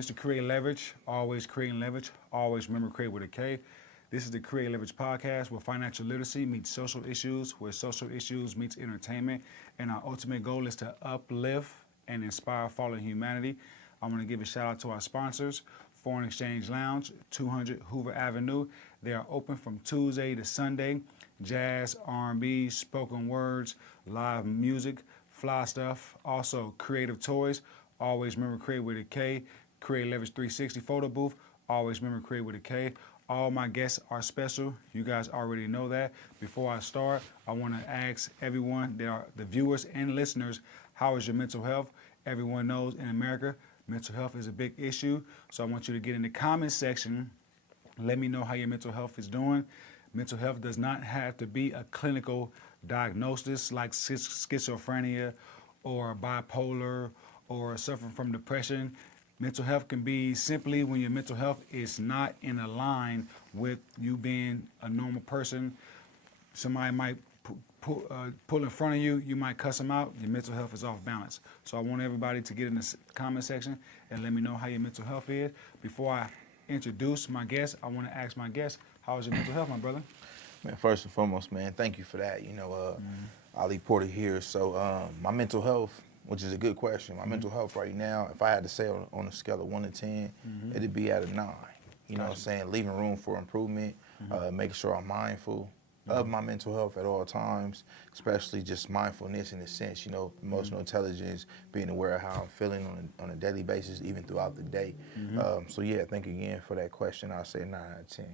Mr. Kreate Leverage, always creating leverage, always remember create with a K. This is the Kreate Leverage Podcast, where financial literacy meets social issues, where social issues meets entertainment, and our ultimate goal is to uplift and inspire fallen humanity. I want to give a shout out to our sponsors, Foreign Exchange Lounge, 200 Hoover Avenue. They are open from Tuesday to Sunday. Jazz, R&B, spoken words, live music, fly stuff. Also, creative toys. Always remember create with a K. Kreate Leverage 360 photo booth. Always remember create with a K. All my guests are special. You guys already know that. Before I start, I want to ask everyone, the viewers and listeners, how is your mental health? Everyone knows in America, mental health is a big issue. So I want you to get in the comment section. Let me know how your mental health is doing. Mental health does not have to be a clinical diagnosis like schizophrenia or bipolar or suffering from depression. Mental health can be simply when your mental health is not in a line with you being a normal person. Somebody might pull in front of you, you might cuss them out, your mental health is off balance. So I want everybody to get in the comment section and let me know how your mental health is. Before I introduce my guest, I want to ask my guest, how is your mental health, my brother? Man, first and foremost, man, thank you for that. Oli Porter here. So my mental health, which is a good question. My mental health right now, if I had to say on a scale of 1 to 10, it'd be at a 9. You know what I'm saying? Leaving room for improvement, making sure I'm mindful of my mental health at all times, especially just mindfulness in a sense, emotional intelligence, being aware of how I'm feeling on a daily basis, even throughout the day. So yeah, thank you again for that question. I'll say 9 out of 10.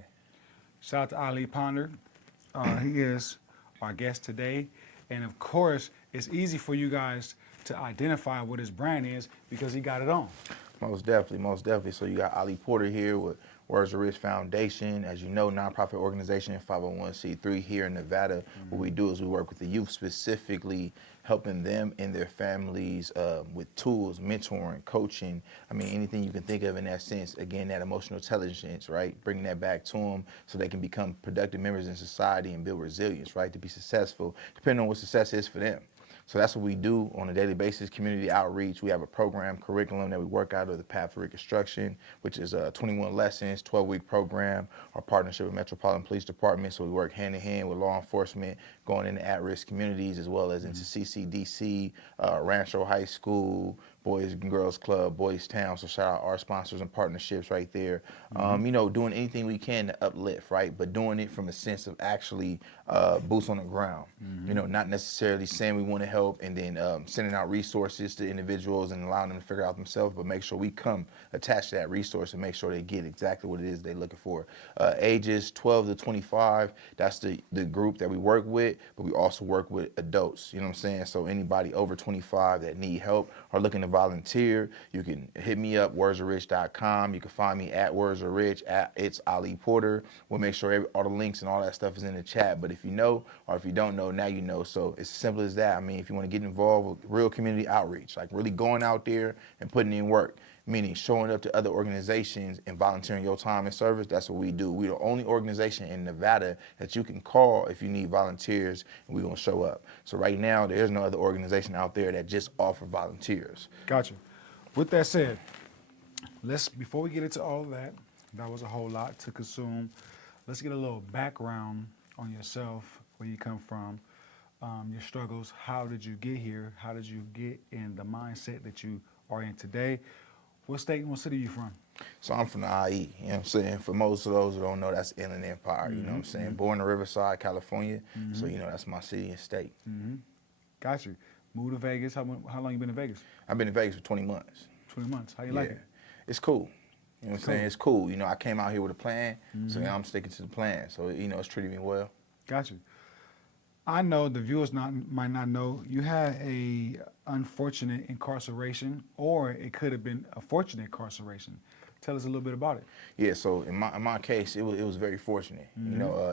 Shout out to Oli Porter. He is our guest today. And of course, it's easy for you guys to identify what his brand is because he got it on. Most definitely. So you got Oli Porter here with Words Are Rich Foundation, as you know, nonprofit organization, 501c3 here in Nevada. What we do is we work with the youth, specifically helping them and their families with tools, mentoring, coaching. I mean, anything you can think of in that sense. Again, that emotional intelligence, right? Bringing that back to them so they can become productive members in society and build resilience, right? To be successful, depending on what success is for them. So that's what we do on a daily basis, community outreach. We have a curriculum that we work out of the Path to Reconstruction, which is 21 lessons, 12-week program, our partnership with Metropolitan Police Department. So we work hand in hand with law enforcement, going into at-risk communities as well as into CCDC, Rancho High School, Boys and Girls Club, Boys Town. So shout out our sponsors and partnerships right there. Doing anything we can to uplift, right? But doing it from a sense of actually boots on the ground. Not necessarily saying we want to help and then sending out resources to individuals and allowing them to figure out themselves, but make sure we come attached to that resource and make sure they get exactly what it is they're looking for. Ages 12 to 25, that's the group that we work with, but we also work with adults, you know what I'm saying? So anybody over 25 that need help or looking to volunteer, you can hit me up, wordsarethrich.com. You can find me at Words Are Rich, at It's Oli Porter. We'll make sure all the links and all that stuff is in the chat, but if you know or if you don't know, now you know. So it's as simple as that. I mean, if you want to get involved with real community outreach, like really going out there and putting in work, meaning showing up to other organizations and volunteering your time and service, that's what we do. We're the only organization in Nevada that you can call if you need volunteers, and we're going to show up. So right now, there's no other organization out there that just offer volunteers. Gotcha. With that said, before we get into all of that, that was a whole lot to consume. Let's get a little background on yourself, where you come from, your struggles. How did you get here? How did you get in the mindset that you are in today? What state and what city are you from? So I'm from the IE, you know what I'm saying? For most of those who don't know, that's Inland Empire, you know what I'm saying? Born in Riverside, California, so that's my city and state. Got you. Moved to Vegas. How long you been in Vegas? I've been in Vegas for 20 months. 20 months. How you like it? It's cool. You know what I'm saying? It's cool. I came out here with a plan, so now I'm sticking to the plan. So, it's treating me well. Got you. I know the viewers might not know, you had a unfortunate incarceration, or it could have been a fortunate incarceration. Tell us a little bit about it. Yeah, so in my case, it was very fortunate.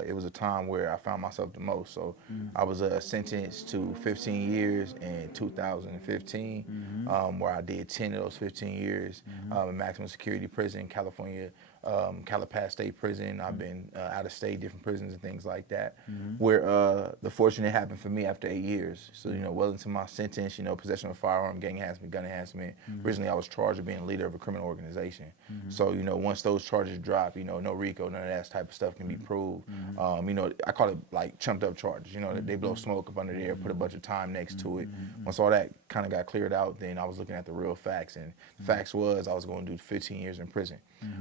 It was a time where I found myself the most. So I was sentenced to 15 years in 2015, where I did 10 of those 15 years in maximum security prison in California Calapat State Prison. I've been out of state, different prisons and things like that. Where the fortunate happened for me after 8 years. So, well into my sentence, possession of a firearm, gang enhancement, gun enhancement. Originally, I was charged with being a leader of a criminal organization. So, once those charges drop, no RICO, none of that type of stuff can be proved. I call it like chumped up charges. They blow smoke up under there, put a bunch of time next to it. Once all that kind of got cleared out, then I was looking at the real facts. And the facts was I was going to do 15 years in prison.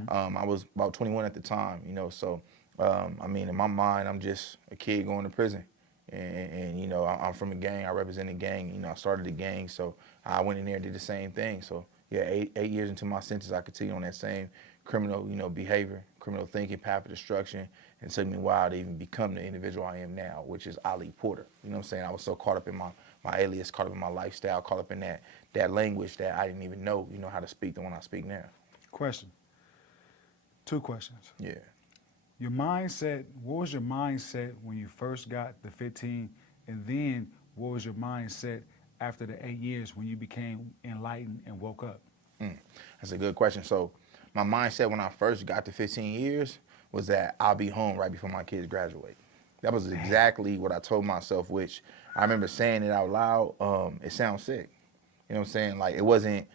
I was about 21 at the time, so, in my mind, I'm just a kid going to prison. And I'm from a gang, I represent a gang, I started a gang, so I went in there and did the same thing. So, yeah, eight years into my sentence, I continued on that same criminal, behavior, criminal thinking, path of destruction, and it took me a while to even become the individual I am now, which is Oli Porter. I was so caught up in my alias, caught up in my lifestyle, caught up in that language that I didn't even know, how to speak the one I speak now. Question. 2 questions. Yeah. Your mindset, what was your mindset when you first got the 15? And then what was your mindset after the 8 years when you became enlightened and woke up? That's a good question. So my mindset when I first got to 15 years was that I'll be home right before my kids graduate. That was exactly what I told myself, which I remember saying it out loud. It sounds sick. Like it wasn't,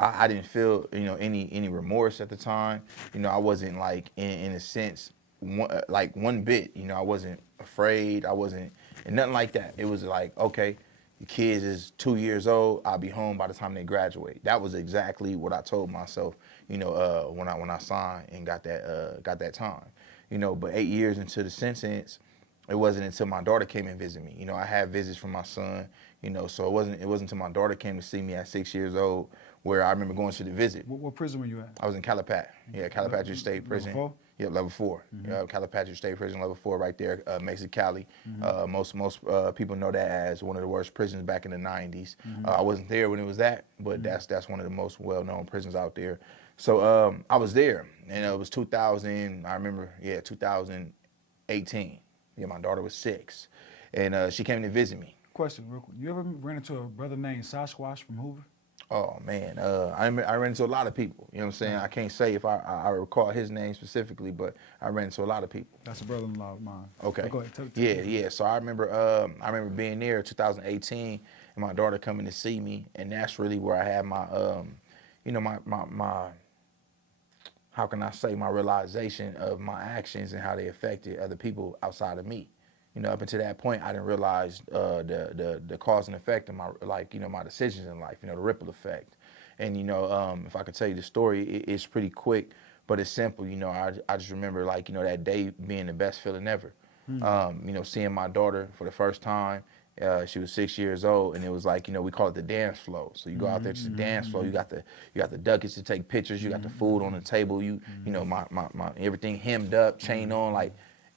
I didn't feel, any remorse at the time. I wasn't like in a sense, one bit, I wasn't afraid. I wasn't, and nothing like that. It was like, okay, the kids is 2 years old. I'll be home by the time they graduate. That was exactly what I told myself, when I signed and got that time, but 8 years into the sentence, it wasn't until my daughter came and visited me. I had visits from my son, so it wasn't until my daughter came to see me at 6 years old where I remember going to the visit. What prison were you at? I was in Calapat. Yeah, Calipatria State Prison. Level 4? Yeah, level 4. Calipatria State Prison, level 4, right there, Mexicali. Most people know that as one of the worst prisons back in the 90s. I wasn't there when it was that, but that's one of the most well-known prisons out there. So I was there, and it was 2000. I remember, 2018. Yeah, my daughter was 6, and she came to visit me. Question, real quick. You ever ran into a brother named Sasquatch from Hoover? Oh man, I ran into a lot of people. You know what I'm saying? I can't say if I recall his name specifically, but I ran into a lot of people. That's a brother-in-law of mine. Okay. But go ahead. Yeah. So I remember being there 2018, and my daughter coming to see me, and that's really where I had my, my how can I say, my realization of my actions and how they affected other people outside of me. Up until that point, I didn't realize the cause and effect of my decisions in life, the ripple effect. And, if I could tell you the story, it's pretty quick, but it's simple. I just remember that day being the best feeling ever. Seeing my daughter for the first time. She was 6 years old, and it was like, we call it the dance flow. So you go out there to the dance flow. You got the ducats to take pictures. You got the food on the table. My everything hemmed up, chain on,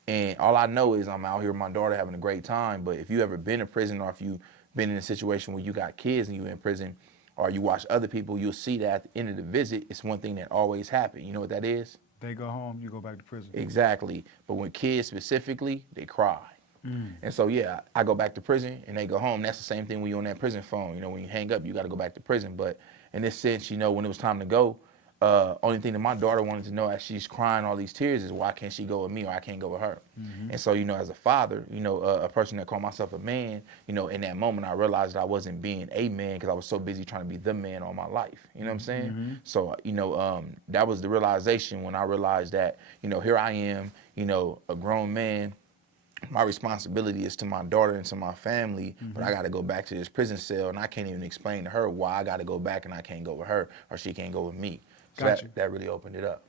and all I know is I'm out here with my daughter having a great time. But if you ever been in prison, or if you've been in a situation where you got kids and you in prison, or you watch other people, you'll see that at the end of the visit, it's one thing that always happens. You know what that is? They go home, you go back to prison. Exactly. But when kids specifically, they cry. And so, I go back to prison and they go home. That's the same thing when you're on that prison phone. When you hang up, you got to go back to prison. But in this sense, when it was time to go, only thing that my daughter wanted to know as she's crying all these tears is why can't she go with me or I can't go with her. And so, as a father, a person that called myself a man, in that moment I realized that I wasn't being a man because I was so busy trying to be the man all my life. You know what I'm saying? So, that was the realization when I realized that, here I am, a grown man. My responsibility is to my daughter and to my family, but I got to go back to this prison cell, and I can't even explain to her why I got to go back and I can't go with her or she can't go with me. So that really opened it up.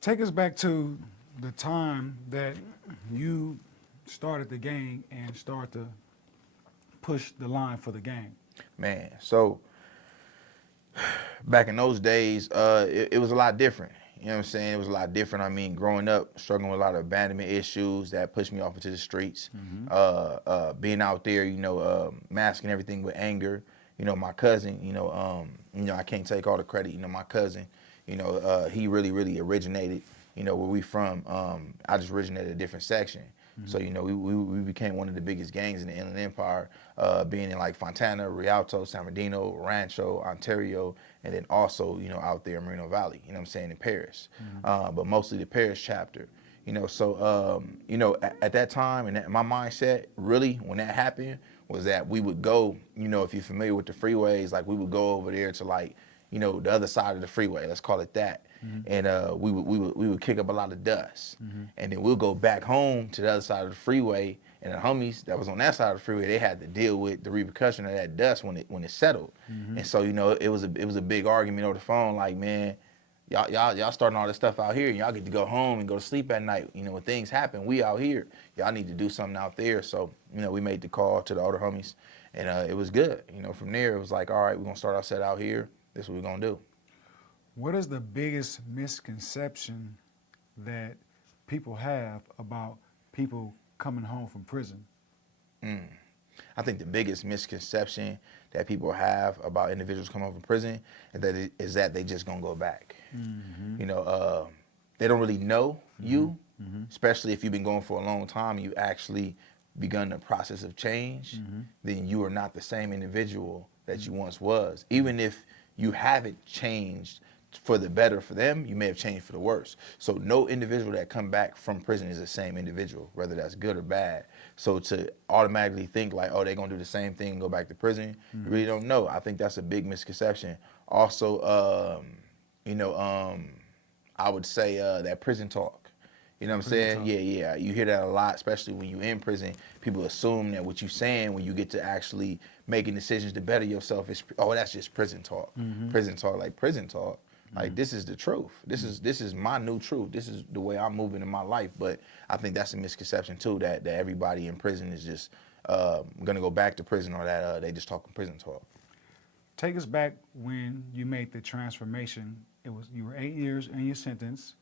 Take us back to the time that you started the gang and started to push the line for the gang. Man, so back in those days, it was a lot different. You know what I'm saying? It was a lot different. Growing up, struggling with a lot of abandonment issues that pushed me off into the streets. Being out there, masking everything with anger. My cousin, I can't take all the credit. My cousin, he really originated, where we from. I just originated a different section. So, we became one of the biggest gangs in the Inland Empire, being in Fontana, Rialto, San Bernardino, Rancho, Ontario, and then also, out there in Moreno Valley, in Paris, but mostly the Paris chapter. So at that time, and my mindset really when that happened was that we would go, if you're familiar with the freeways, like we would go over there to like, the other side of the freeway, let's call it that. And we would kick up a lot of dust, and then we'll go back home to the other side of the freeway, and the homies that was on that side of the freeway, they had to deal with the repercussion of that dust when it settled. And so it was a big argument over the phone, like, man, y'all starting all this stuff out here, and y'all get to go home and go to sleep at night. When things happen, we out here, y'all need to do something out there. So we made the call to the older homies, and it was good. From there it was like, all right, we're gonna start our set out here. This is what we're gonna do. What is the biggest misconception that people have about people coming home from prison? I think the biggest misconception that people have about individuals coming home from prison is that they just gonna go back. They don't really know you, especially if you've been going for a long time and you actually begun the process of change, then you are not the same individual that you once was. Even if you haven't changed for the better for them, you may have changed for the worse. So no individual that come back from prison is the same individual, whether that's good or bad. So to automatically think like, oh, they're gonna do the same thing and go back to prison, you really don't know. I think that's a big misconception. Also, I would say that prison talk. You know what I'm saying? Yeah. You hear that a lot, especially when you're in prison. People assume that what you're saying when you get to actually making decisions to better yourself is, oh, that's just prison talk. Prison talk. Like, this is the truth. This is my new truth. This is the way I'm moving in my life. But I think that's a misconception too, that everybody in prison is just gonna go back to prison, or that they just talking prison talk. Take us back when you made the transformation. You were 8 years in your sentence.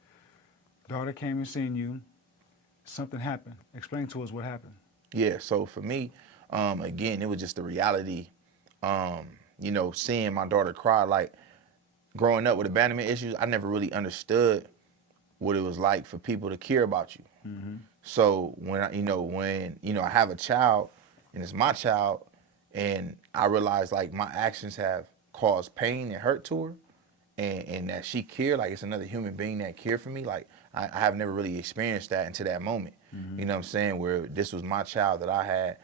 Daughter came and seen you. Something happened. Explain to us what happened. Yeah, so for me, again, it was just the reality, seeing my daughter cry. Like, growing up with abandonment issues, I never really understood what it was like for people to care about you. So when I have a child, and it's my child, and I realize like my actions have caused pain and hurt to her, and that she cared, like it's another human being that cared for me, like I have never really experienced that until that moment. You know what I'm saying? Where this was my child that I had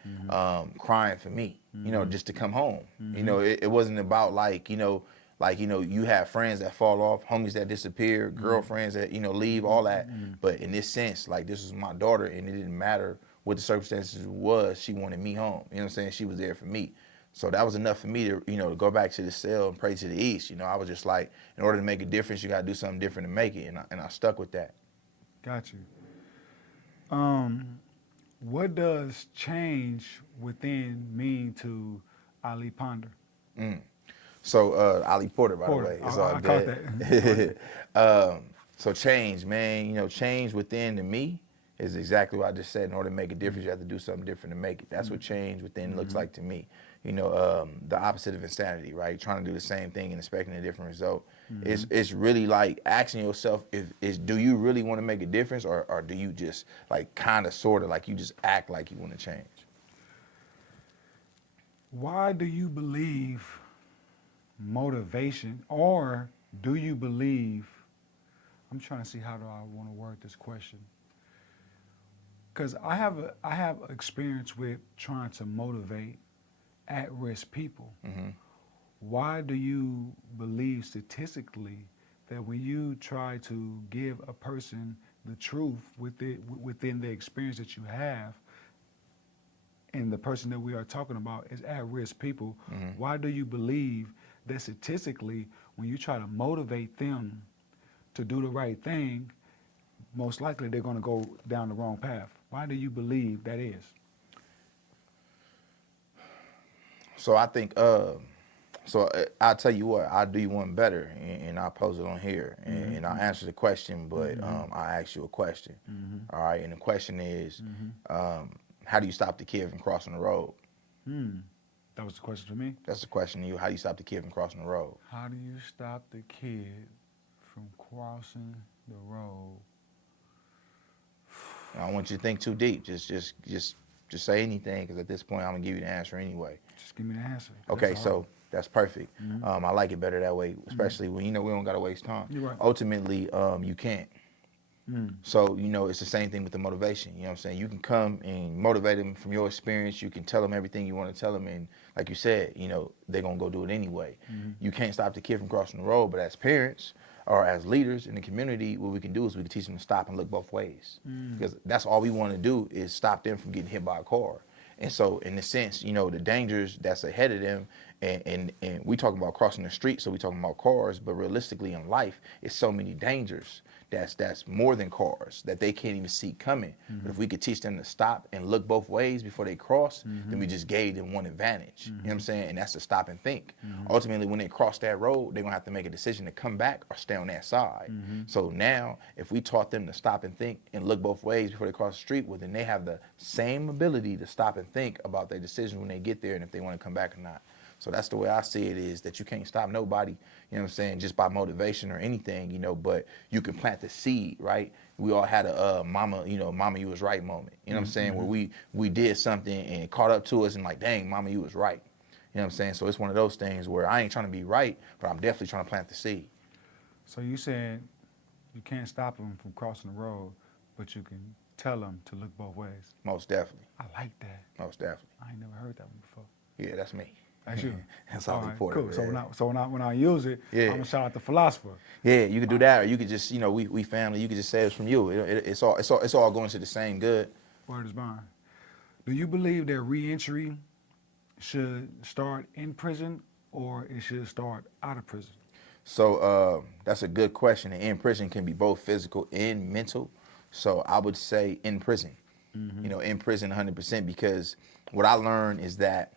crying for me, just to come home. It wasn't about like, you have friends that fall off, homies that disappear, girlfriends that, leave, all that. But in this sense, like, this was my daughter, and it didn't matter what the circumstances was, she wanted me home. You know what I'm saying? She was there for me. So that was enough for me to, to go back to the cell and pray to the east. I was just like, in order to make a difference, you got to do something different to make it. And I stuck with that. Got you. What does change within mean to Oli Porter? So Oli Porter, by Porter. the way, it's I all caught good. that. So change, man. Change within to me is exactly what I just said. In order to make a difference, you have to do something different to make it. That's what change within looks like to me. The opposite of insanity, right? Trying to do the same thing and expecting a different result. It's really like asking yourself, do you really want to make a difference, or do you just like kind of sort of like you just act like you want to change? Why do you believe motivation, or do you believe, I'm trying to see how do I want to word this question, because I have experience with trying to motivate at-risk people. Why do you believe statistically that when you try to give a person the truth within the experience that you have, and the person that we are talking about is at-risk people, why do you believe that statistically when you try to motivate them to do the right thing, most likely they're going to go down the wrong path? Why do you believe that is? So I think, I'll tell you what, I'll do you one better, and I'll pose it on here, and I'll answer the question, but I'll ask you a question. All right, and the question is, how do you stop the kid from crossing the road? That was the question to me? That's the question to you. How do you stop the kid from crossing the road? How do you stop the kid from crossing the road? I don't want you to think too deep. Just say anything, because at this point I'm gonna give you the answer anyway. Just give me the answer. Okay, so That's perfect. I like it better that way, especially when we don't gotta waste time. You're right. Ultimately, you can't. So, it's the same thing with the motivation. You know what I'm saying? You can come and motivate them from your experience. You can tell them everything you want to tell them. And like you said, they're going to go do it anyway. You can't stop the kid from crossing the road. But as parents or as leaders in the community, what we can do is we can teach them to stop and look both ways. Because that's all we want to do is stop them from getting hit by a car. And so in a sense, the dangers that's ahead of them, and we talking about crossing the street, so we talking about cars, but realistically in life, it's so many dangers that's more than cars that they can't even see coming. But if we could teach them to stop and look both ways before they cross, then we just gave them one advantage. You know what I'm saying? And that's to stop and think. Ultimately, when they cross that road, they're gonna have to make a decision to come back or stay on that side. So now, if we taught them to stop and think and look both ways before they cross the street, well, then they have the same ability to stop and think about their decisions when they get there and if they want to come back or not. So that's the way I see it, is that you can't stop nobody, just by motivation or anything, but you can plant the seed, right? We all had a mama, mama, you was right moment, where we did something and it caught up to us and like, dang, mama, you was right. So it's one of those things where I ain't trying to be right, but I'm definitely trying to plant the seed. So you said you can't stop them from crossing the road, but you can tell them to look both ways. Most definitely. I like that. Most definitely. I ain't never heard that one before. Yeah, that's me. That's you. That's All Oli right, Porter. cool. Yeah. So when I use it, I'm gonna shout out the philosopher. Yeah, you could do that, or you could just, we family. You could just say it's from you. It's all going to the same good. Word is bond. Do you believe that reentry should start in prison or it should start out of prison? So that's a good question. And in prison can be both physical and mental. So I would say in prison. In prison 100%, because what I learned is that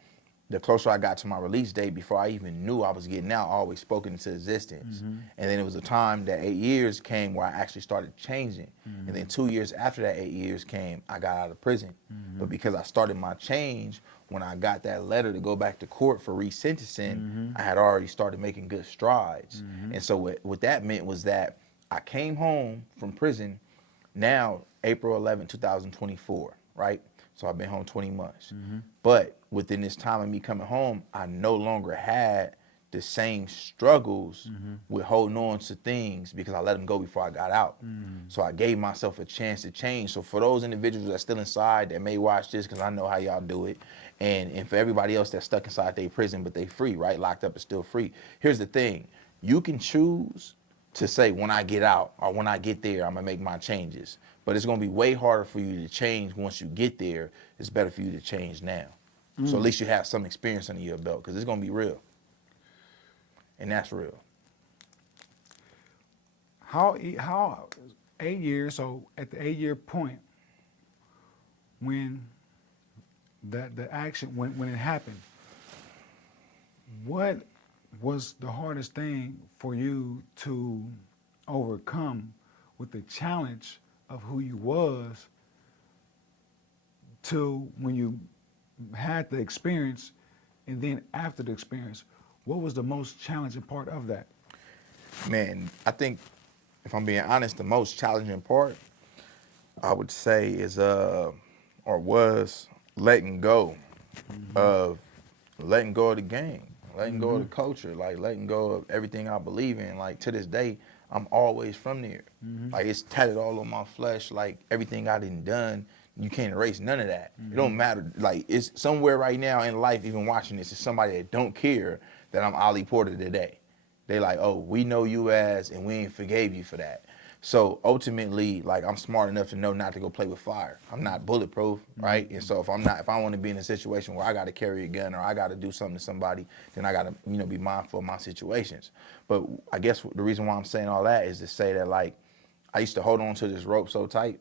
the closer I got to my release date, before I even knew I was getting out, I always spoke into existence. And then it was a time that 8 years came where I actually started changing. And then 2 years after that 8 years came, I got out of prison. But because I started my change, when I got that letter to go back to court for resentencing, I had already started making good strides. And so what that meant was that I came home from prison now April 11, 2024, right? So I've been home 20 months. But within this time of me coming home, I no longer had the same struggles with holding on to things because I let them go before I got out. So I gave myself a chance to change. So for those individuals that's still inside that may watch this, because I know how y'all do it, and for everybody else that's stuck inside their prison but they free, right? Locked up is still free. Here's the thing. You can choose to say, when I get out or when I get there, I'm gonna make my changes. But it's gonna be way harder for you to change once you get there. It's better for you to change now. So at least you have some experience under your belt, because it's gonna be real. And that's real. How 8 years, so at the 8 year point, when the action, when it happened, what was the hardest thing for you to overcome with the challenge of who you was to when you had the experience, and then after the experience, what was the most challenging part of that? Man, I think, if I'm being honest, the most challenging part, I would say, is was letting go of the game, letting go of the culture, like letting go of everything I believe in. Like to this day, I'm always from there. Like it's tatted all on my flesh, like everything I done. You can't erase none of that. It don't matter. Like it's somewhere right now in life, even watching this, is somebody that don't care that I'm Oli Porter today. They like, oh, we know you as, and we ain't forgave you for that. So ultimately, like, I'm smart enough to know not to go play with fire. I'm not bulletproof, right? And so if I want to be in a situation where I got to carry a gun or I got to do something to somebody, then I got to, be mindful of my situations. But I guess the reason why I'm saying all that is to say that, like, I used to hold on to this rope so tight,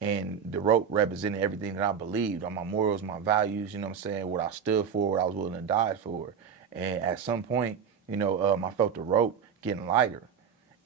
and the rope represented everything that I believed, on my morals, my values, what I stood for, what I was willing to die for. And at some point, I felt the rope getting lighter.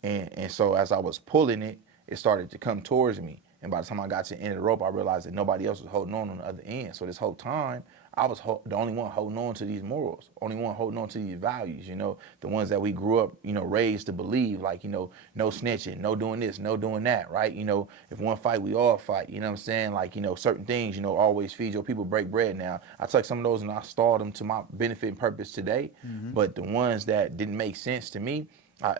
And so as I was pulling it, it started to come towards me. And by the time I got to the end of the rope, I realized that nobody else was holding on the other end. So this whole time, I was the only one holding on to these morals, only one holding on to these values, you know, the ones that we grew up, you know, raised to believe, like, you know, no snitching, no doing this, no doing that, right? You know, if one fight, we all fight, you know what I'm saying? Like, you know, certain things, you know, always feed your people, break bread. Now, I took some of those and I stalled them to my benefit and purpose today, but the ones that didn't make sense to me,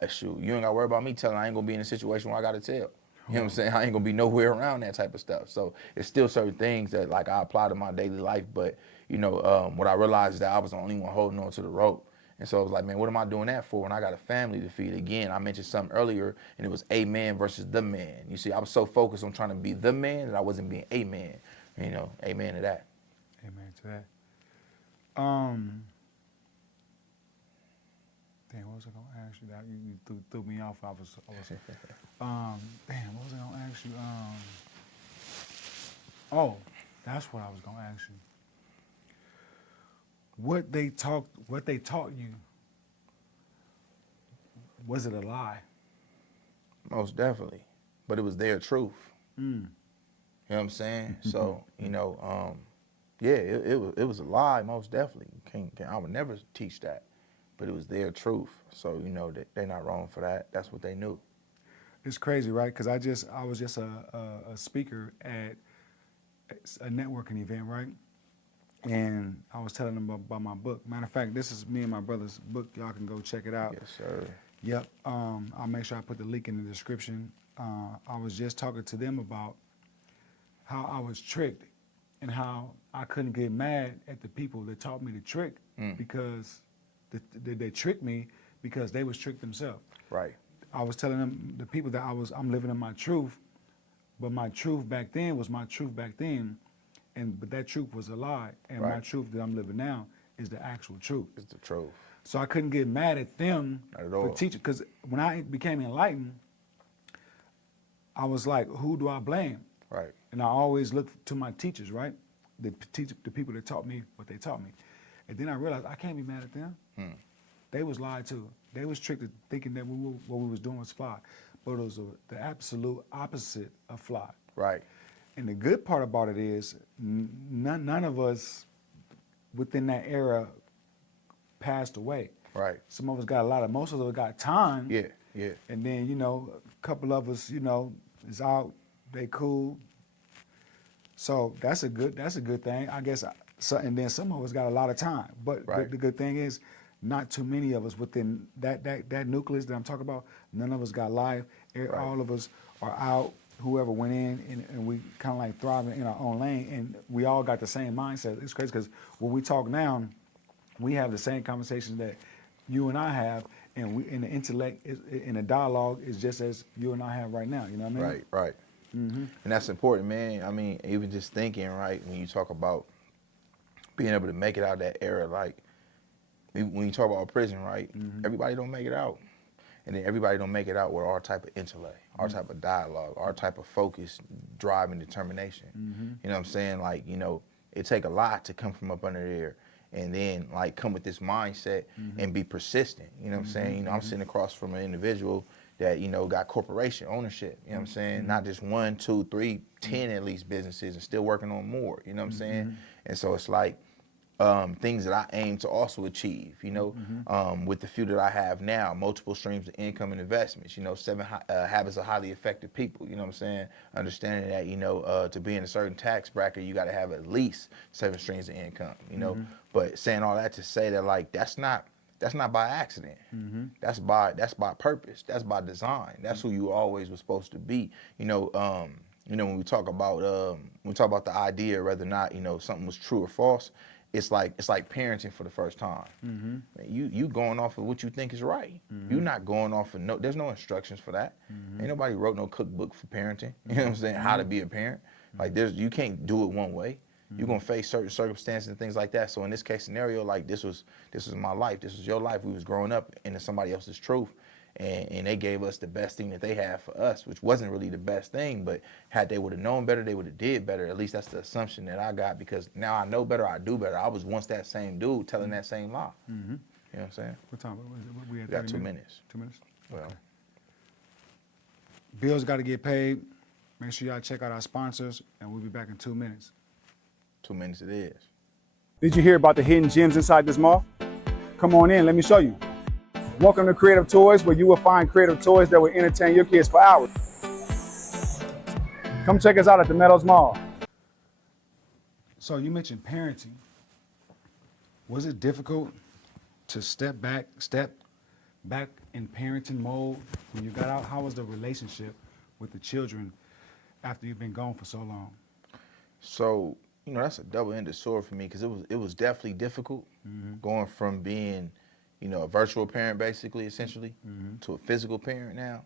shoot, you ain't got to worry about me telling I ain't going to be in a situation where I got to tell. You know what I'm saying? I ain't gonna be nowhere around that type of stuff. So it's still certain things that like I apply to my daily life. But you know, what I realized is that I was the only one holding on to the rope. And so I was like, man, what am I doing that for when I got a family to feed? Again, I mentioned something earlier, and it was a man versus the man. You see, I was so focused on trying to be the man that I wasn't being a man. You know, amen to that. Amen to that. Damn, what was I gonna ask you? That you threw me off. I was damn, what was I gonna ask you? Oh, that's what I was gonna ask you. What they taught you, was it a lie? Most definitely, but it was their truth. You know what I'm saying? So you know, yeah, it was a lie. Most definitely, I would never teach that. But it was their truth, so you know they're not wrong for that. That's what they knew. It's crazy, right? Because I was just a speaker at a networking event, right? And I was telling them about my book. Matter of fact, this is me and my brother's book. Y'all can go check it out. Yes, sir. Yep. I'll make sure I put the link in the description. I was just talking to them about how I was tricked and how I couldn't get mad at the people that taught me to trick because they tricked me because they was tricked themselves. Right. I was telling them, the people that I'm living in my truth, but my truth back then was my truth back then, but that truth was a lie, and my truth that I'm living now is the actual truth. It's the truth. So I couldn't get mad at them Not at all. for teaching, because when I became enlightened, I was like, who do I blame? Right. And I always looked to my teachers, right? The people that taught me what they taught me. And then I realized I can't be mad at them. They was lied to. They was tricked into thinking that what we was doing was fly. But it was the absolute opposite of fly. Right. And the good part about it is none of us within that era passed away. Right. Some of us got most of us got time. Yeah. Yeah. And then, you know, a couple of us, you know, is out, they cool. So that's a good thing, I guess. So, and then some of us got a lot of time. But the good thing is, not too many of us within that nucleus that I'm talking about. None of us got life. All of us are out. Whoever went in, and we kind of like thriving in our own lane, and we all got the same mindset. It's crazy because when we talk now, we have the same conversations that you and I have, and we in the intellect, in the dialogue is just as you and I have right now. You know what I mean? Right. Right. And that's important, man. I mean, even just thinking, right, when you talk about being able to make it out of that era, like when you talk about prison, right, everybody don't make it out. And then everybody don't make it out with our type of intellect, our type of dialogue, our type of focus, drive, and determination. You know what I'm saying? Like, you know, it take a lot to come from up under there and then like come with this mindset and be persistent. You know what I'm saying? You know, I'm sitting across from an individual that, you know, got corporation ownership, you know what I'm saying? Not just 1, 2, 3, 10 at least businesses and still working on more, you know what I'm saying? And so it's like things that I aim to also achieve, you know, with the few that I have now, multiple streams of income and investments, you know, 7 habits of highly effective people, you know what I'm saying? Understanding that, you know, to be in a certain tax bracket, you got to have at least 7 streams of income, you know, but saying all that to say that, like, that's not by accident. That's by purpose. That's by design. That's who you always was supposed to be. You know, when we talk about the idea whether or not, you know, something was true or false, it's like parenting for the first time. You going off of what you think is right. You're not going off of there's no instructions for that. Ain't nobody wrote no cookbook for parenting. You know what I'm saying? How to be a parent. Like you can't do it one way. You're gonna face certain circumstances and things like that. So in this case scenario, like this was my life. This was your life. We was growing up into somebody else's truth. And they gave us the best thing that they had for us, which wasn't really the best thing, but had they would have known better, they would have did better. At least that's the assumption that I got, because now I know better, I do better. I was once that same dude telling that same lie. You know what I'm saying? What time? We We got 2 minutes. 2 minutes? Well, Okay. Bills got to get paid. Make sure y'all check out our sponsors, and we'll be back in 2 minutes. 2 minutes it is. Did you hear about the hidden gems inside this mall? Come on in, let me show you. Welcome to Creative Toys, where you will find creative toys that will entertain your kids for hours. Come check us out at the Meadows Mall. So you mentioned parenting. Was it difficult to step back in parenting mode when you got out? How was the relationship with the children after you've been gone for so long? So, that's a double-ended sword for me because it was definitely difficult going from being, a virtual parent basically, essentially, to a physical parent now.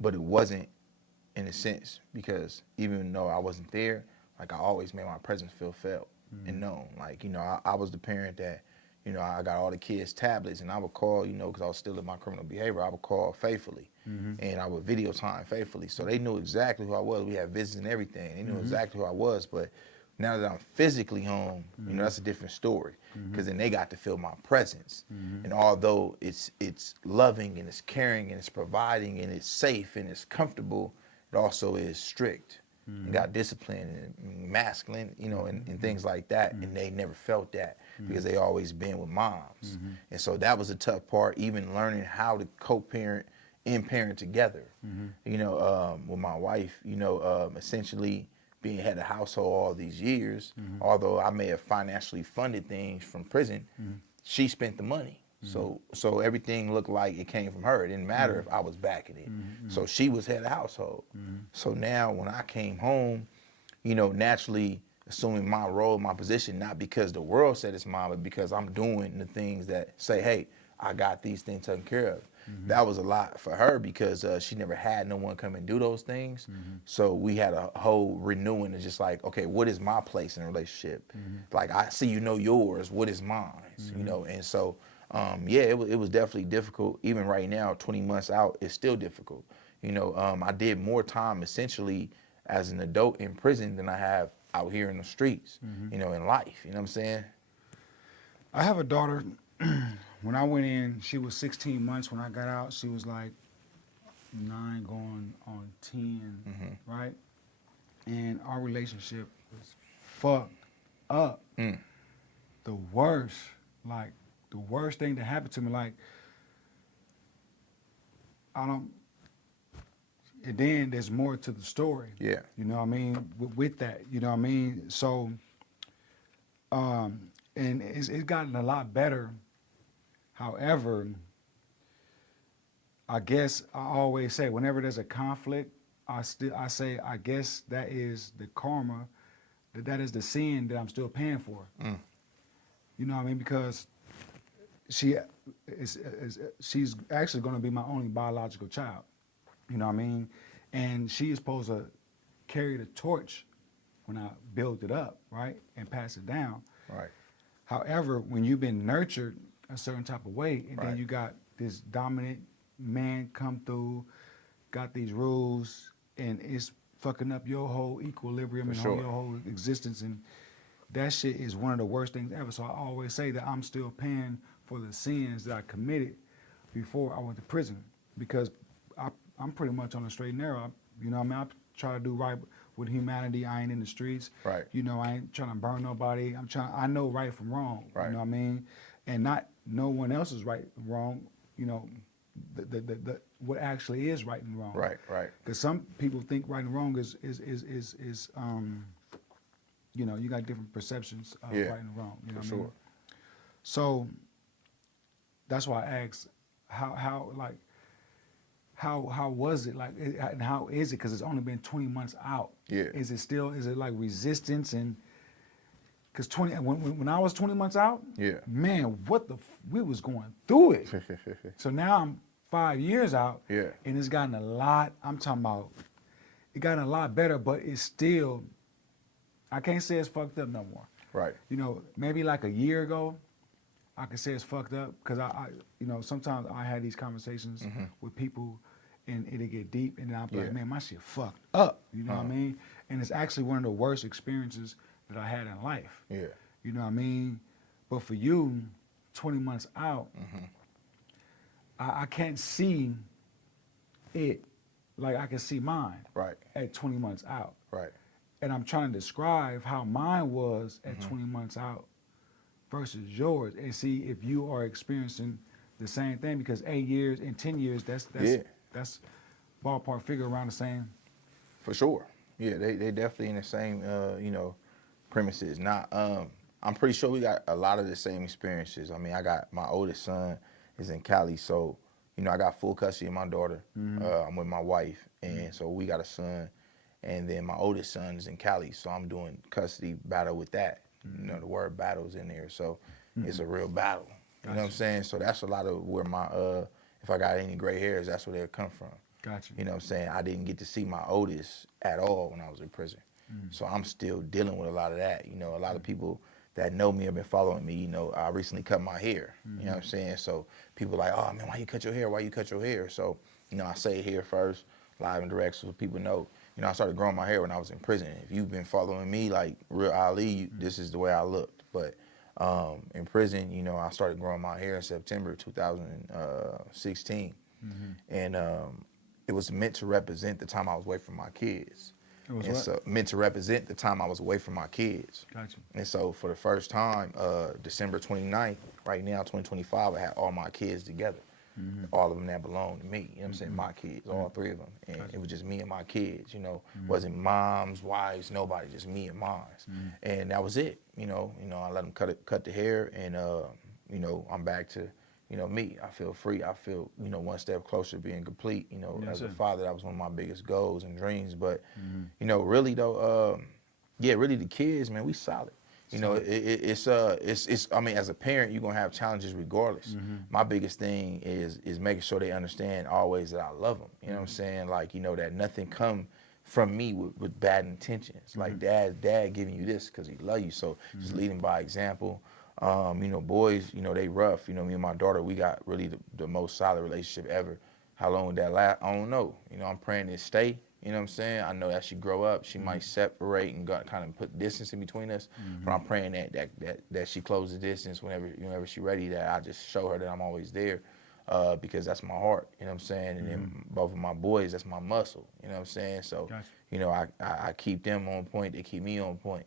But it wasn't in a sense because even though I wasn't there, like I always made my presence feel felt and known. Like, I was the parent that, I got all the kids' tablets and I would call, because I was still in my criminal behavior, I would call faithfully and I would video time faithfully. So they knew exactly who I was. We had visits and everything. They knew exactly who I was. But now that I'm physically home, that's a different story because then they got to feel my presence. And although it's loving and it's caring and it's providing and it's safe and it's comfortable, it also is strict. And got discipline and masculine, and things like that. And they never felt that because they always been with moms. And so that was a tough part, even learning how to co-parent and parent together. With my wife, essentially being head of household all these years, although I may have financially funded things from prison, she spent the money. So everything looked like it came from her. It didn't matter if I was backing it. So she was head of household. So now when I came home, naturally assuming my role, my position, not because the world said it's mine, but because I'm doing the things that say, hey, I got these things taken care of. That was a lot for her because she never had no one come and do those things. So we had a whole renewing of just like, okay, what is my place in a relationship? Like, I see yours, what is mine? And so it was definitely difficult. Even right now, 20 months out, it's still difficult. I did more time essentially as an adult in prison than I have out here in the streets, in life. You know what I'm saying? I have a daughter. When I went in, she was 16 months. When I got out, she was like 9 going on 10, right? And our relationship was fucked up. The worst thing that happened to me, like, and then there's more to the story. Yeah. You know what I mean? With that, you know what I mean? So, and it's gotten a lot better. However, I guess I always say whenever there's a conflict, I say I guess that is the karma, that is the sin that I'm still paying for. You know what I mean? Because she's actually going to be my only biological child. You know what I mean? And she is supposed to carry the torch when I build it up, right, and pass it down. Right. However, when you've been nurtured a certain type of way, and then you got this dominant man come through, got these rules, and it's fucking up your whole equilibrium and your whole existence, and that shit is one of the worst things ever. So I always say that I'm still paying for the sins that I committed before I went to prison, because I'm pretty much on the straight and narrow. You know what I mean? I try to do right with humanity. I ain't in the streets. Right. I ain't trying to burn nobody. I know right from wrong. Right. You know what I mean? And not no one else is right and wrong. The what actually is right and wrong. Right. Because some people think right and wrong is you got different perceptions of right and wrong. You know what I mean? So that's why I asked how was it like, and how is it? Because it's only been 20 months out. Yeah. Is it like resistance? And because when I was 20 months out, man, we was going through it. So now I'm 5 years out, and it's gotten a lot. I'm talking about it gotten a lot better, but it's still, I can't say it's fucked up no more. Right. Maybe like a year ago, I could say it's fucked up because I sometimes I had these conversations with people and it'll get deep and then I'm like, man, my shit fucked up. You know what I mean? And it's actually one of the worst experiences that I had in life. Yeah. You know what I mean? But for you, 20 months out, I can't see it like I can see mine. Right. At 20 months out. Right. And I'm trying to describe how mine was at Mm-hmm. 20 months out versus yours, and see if you are experiencing the same thing. Because 8 years and 10 years, Yeah, that's ballpark figure around the same. for sure. Yeah, they definitely in the same premises. Not I'm pretty sure we got a lot of the same experiences. I mean, I got my oldest son is in Cali, so I got full custody of my daughter. I'm with my wife, and so we got a son, and then my oldest son is in Cali, so I'm doing custody battle with that. The word battle is in there, so it's a real battle. You know what I'm saying? So that's a lot of where my if I got any gray hairs, that's where they'll come from. Gotcha. You know what I'm saying? I didn't get to see my oldest at all when I was in prison. So I'm still dealing with a lot of that. A lot of people that know me have been following me. I recently cut my hair. You know what I'm saying? So people like, oh man, why you cut your hair? Why you cut your hair? So, I say it here first, live and direct, so people know. I started growing my hair when I was in prison. If you've been following me like real Ali, this is the way I looked. But in prison, I started growing my hair in September 2016. And it was meant to represent the time I was away from my kids. It was and what? so meant to represent the time I was away from my kids. Gotcha. And so for the first time, December 29th, right now, 2025, I had all my kids together. All of them that belong to me. You know what I'm saying? My kids, all three of them. And it was just me and my kids, Wasn't moms, wives, nobody, just me and moms. And that was it. I let them cut the hair, and I'm back to me. I feel free. I feel, one step closer to being complete. As a father, that was one of my biggest goals and dreams. But, really though, really the kids, man, we solid. It's I mean, as a parent, you're gonna have challenges regardless. My biggest thing is making sure they understand always that I love them. You know what I'm saying? Like, that nothing come from me with bad intentions. Like dad giving you this because he love you. So just leading by example. Boys, they rough. Me and my daughter, we got really the most solid relationship ever. How long would that last? I don't know. I'm praying it stay. You know what I'm saying? I know as she grow up, she might separate and kind of put distance in between us. But I'm praying that she closes the distance whenever she's ready, that I just show her that I'm always there, because that's my heart. You know what I'm saying? And then both of my boys, that's my muscle. You know what I'm saying? So, Gotcha. I keep them on point. They keep me on point.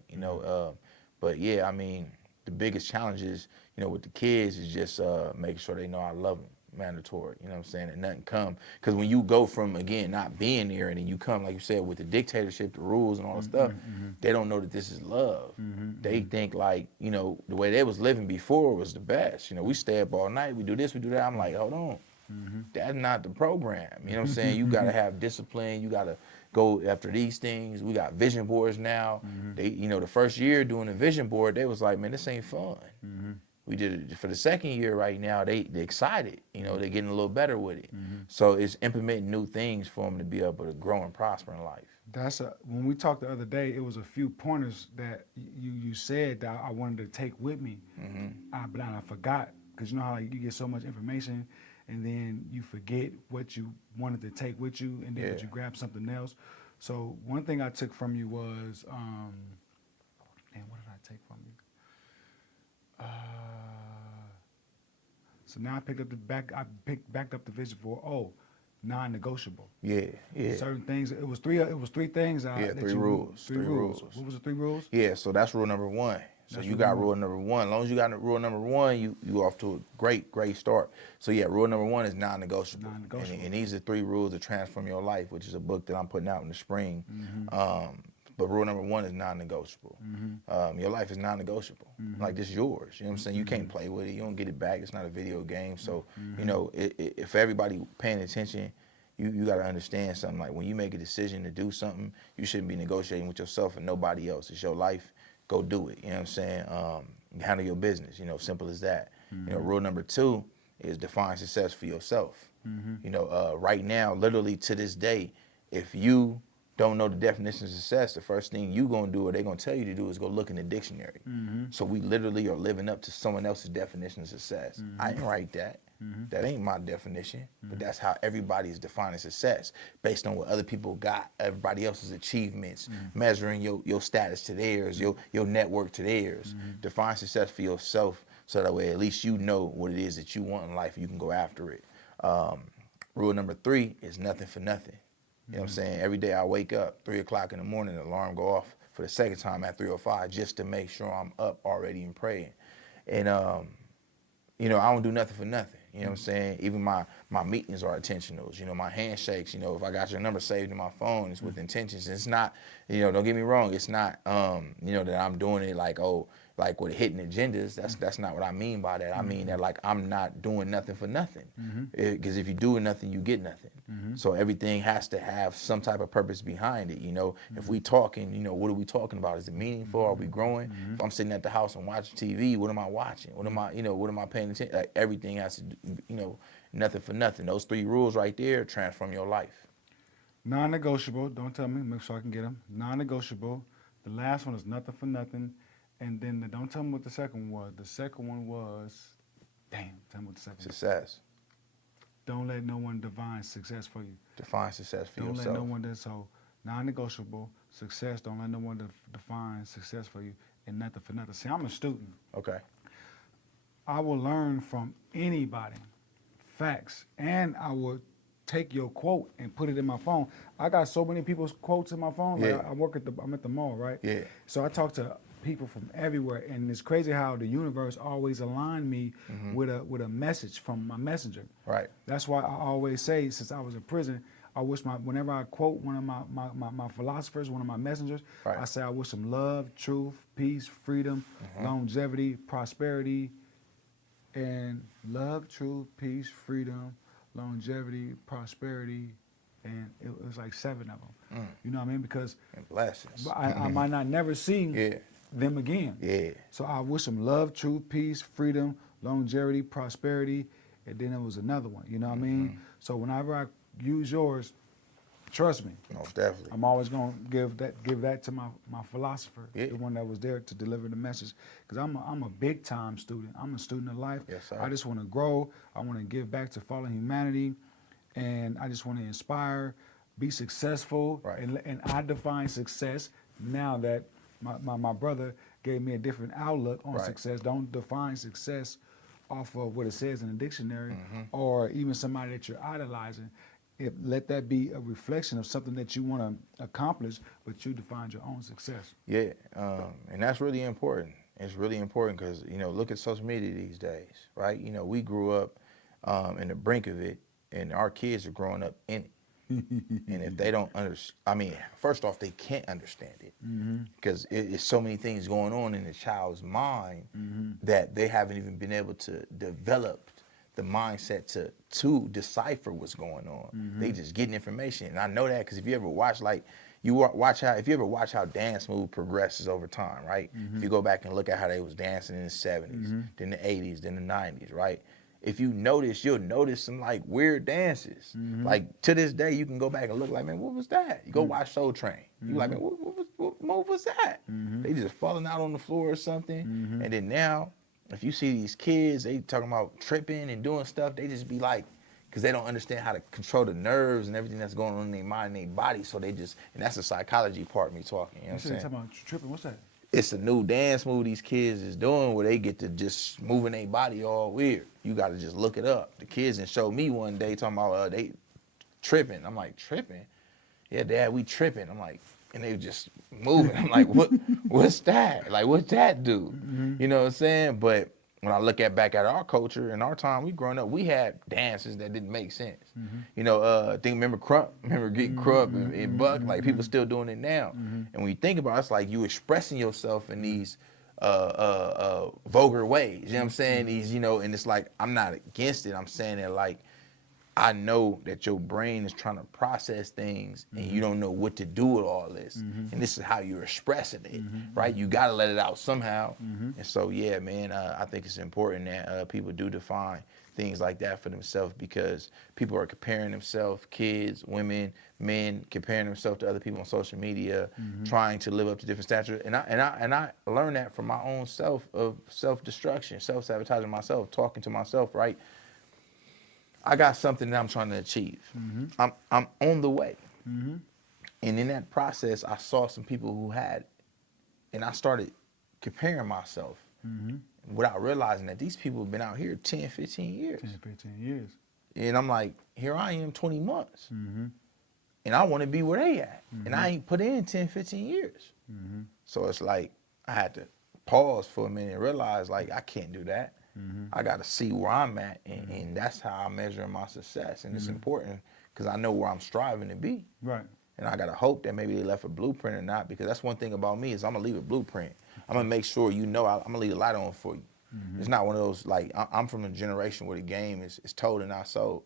But yeah, I mean, the biggest challenges, with the kids is just making sure they know I love them. Mandatory, you know what I'm saying, and nothing come. Because when you go from, again, not being there, and then you come, like you said, with the dictatorship, the rules and all the stuff, they don't know that this is love. They think like, the way they was living before was the best. We stay up all night, we do this, we do that. I'm like, hold on. That's not the program. You know what I'm saying? You got to have discipline. You got to go after these things. We got vision boards now. They, the first year doing the vision board, they was like, man, this ain't fun. We did it for the second year right now. They excited. They're getting a little better with it. So it's implementing new things for them to be able to grow and prosper in life. When we talked the other day, it was a few pointers that you said that I wanted to take with me, but I forgot, because how you get so much information and then you forget what you wanted to take with you, and then you grab something else. So one thing I took from you was, and what did I take from you? So now I picked back up the vision for non-negotiable. Yeah. Certain things. It was three things. Three rules. Three rules. What was the 3 rules? Yeah, so that's rule number 1. So you got rule number 1. As long as you got rule number 1, you off to a great start. So yeah, rule number 1 is non-negotiable. And these are 3 rules to transform your life, which is a book that I'm putting out in the spring. But rule number 1 is non-negotiable. Your life is non-negotiable. Like, this is yours. You know what I'm saying? You can't play with it. You don't get it back. It's not a video game. So, if everybody paying attention, you got to understand something. Like, when you make a decision to do something, you shouldn't be negotiating with yourself and nobody else. It's your life. Go do it. You know what I'm saying? Handle your business. Simple as that. Rule number 2 is define success for yourself. Right now, literally to this day, if you don't know the definition of success, the first thing you gonna do, or they gonna tell you to do, is go look in the dictionary. So we literally are living up to someone else's definition of success. I didn't write that. That ain't my definition, but that's how everybody is defining success, based on what other people got, everybody else's achievements, measuring your status to theirs, your network to theirs. Define success for yourself, so that way at least you know what it is that you want in life, and you can go after it. Rule number 3 is nothing for nothing. You know what I'm saying? Every day I wake up, 3 o'clock in the morning, the alarm go off, for the second time at 3:05 just to make sure I'm up already and praying. And you know, I don't do nothing for nothing. You know what I'm saying? Even my meetings are intentional. You know, my handshakes, you know, if I got your number saved in my phone, it's with intentions. It's not, you know, don't get me wrong, it's not you know, that I'm doing it like, oh, like with hidden agendas. That's not what I mean by that. I mean that like I'm not doing nothing for nothing. Because if you do nothing, you get nothing. So everything has to have some type of purpose behind it. You know, if we talking, you know, what are we talking about? Is it meaningful? Are we growing? If I'm sitting at the house and watching TV, what am I watching? What am I, you know, what am I paying attention? Like everything has to, you know, nothing for nothing. Those 3 rules right there transform your life. Non-negotiable. Don't tell me. Make sure I can get them. Non-negotiable. The last one is nothing for nothing. And then don't tell me what the second one was. The second one was, damn, tell me what the second one was. Success. Don't let no one define success for you. Define success for Don't yourself. let no one, so non-negotiable, success, don't let no one define success for you, and nothing for nothing. See, I'm a student. Okay. I will learn from anybody, facts, and I will take your quote and put it in my phone. I got so many people's quotes in my phone. Like Yeah. I'm at the mall, right? Yeah. So I talk to people from everywhere, and it's crazy how the universe always aligned me with a message from my messenger. Right. That's why I always say, since I was in prison, I wish whenever I quote one of my philosophers, one of my messengers, Right. I say I wish them love, truth, peace, freedom, longevity, prosperity, and love, truth, peace, freedom, longevity, prosperity, and it was like 7 of them. You know what I mean? Because And blessings. I might not never see Yeah. them again. Yeah. So I wish them love, truth, peace, freedom, longevity, prosperity, and then there was another one. You know what I mean? So whenever I use yours, trust me, Most definitely. I'm always gonna give that to my philosopher, Yeah. the one that was there to deliver the message. Because I'm a big time student. I'm a student of life. Yes, sir. I just want to grow. I want to give back to fallen humanity, and I just want to inspire, be successful. Right. And I define success now that my brother gave me a different outlook on Right. success. Don't define success off of what it says in the dictionary or even somebody that you're idolizing. Let that be a reflection of something that you want to accomplish, but you define your own success. Yeah, and that's really important. It's really important because, you know, look at social media these days, right? You know, we grew up in the brink of it, and our kids are growing up in it. And if they don't understand, I mean, first off, they can't understand it because it's so many things going on in the child's mind that they haven't even been able to develop the mindset to decipher what's going on. They just getting information, and I know that because if you ever watch, like, if you ever watch how dance move progresses over time, right? If you go back and look at how they was dancing in the 70s, then the 80s, then the 90s, right? If you notice, you'll notice some like weird dances. Like to this day, you can go back and look like, man, what was that? You go watch Soul Train. You like, man, what move was that? They just falling out on the floor or something. And then now, if you see these kids, they talking about tripping and doing stuff, they just be like, because they don't understand how to control the nerves and everything that's going on in their mind and their body. So they just, and that's the psychology part of me talking. You know what I'm saying? Talking about tripping. What's that? It's a new dance move these kids is doing where they get to just moving their body all weird. You got to just look it up. The kids and showed me one day talking about they tripping. I'm like, tripping? Yeah, Dad, we tripping. I'm like, and they just moving. I'm like, what's that? Like, what's that do? You know what I'm saying? But when I look back at our culture and our time, we growing up, we had dances that didn't make sense. You know, remember Crump? Remember getting Crump and Buck? Like, people still doing it now. And when you think about it, it's like you expressing yourself in these vulgar ways. You know what I'm saying? These, you know, and it's like, I'm not against it. I'm saying that, like, I know that your brain is trying to process things and you don't know what to do with all this. And this is how you're expressing it, right? You got to let it out somehow. And so, yeah, man, I think it's important that people do define things like that for themselves because people are comparing themselves, kids, women, men, comparing themselves to other people on social media, trying to live up to different standards. And I learned that from my own self-destruction, self-sabotaging myself, talking to myself, right? I got something that I'm trying to achieve. I'm on the way. And in that process, I saw some people who had, and I started comparing myself without realizing that these people have been out here 10, 15 years. 10, 15 years. And I'm like, here I am 20 months. And I want to be where they at. And I ain't put in 10, 15 years. So it's like I had to pause for a minute and realize like I can't do that. I got to see where I'm at, and that's how I measure my success. And it's important because I know where I'm striving to be. Right. And I gotta hope that maybe they left a blueprint or not, because that's one thing about me is I'm gonna leave a blueprint. I'm gonna make sure I'm gonna leave the light on for you. It's not one of those like I'm from a generation where the game is told and not sold.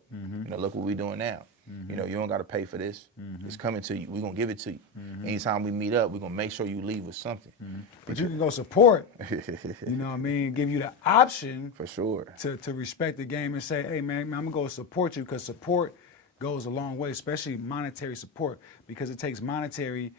Look what we doing now. You don't gotta pay for this. It's coming to you. We're gonna give it to you. Anytime we meet up, we're gonna make sure you leave with something. But you can go support. You know what I mean? Give you the option For sure. to respect the game and say, hey man, I'm gonna go support you, because support goes a long way, especially monetary support, because it takes money to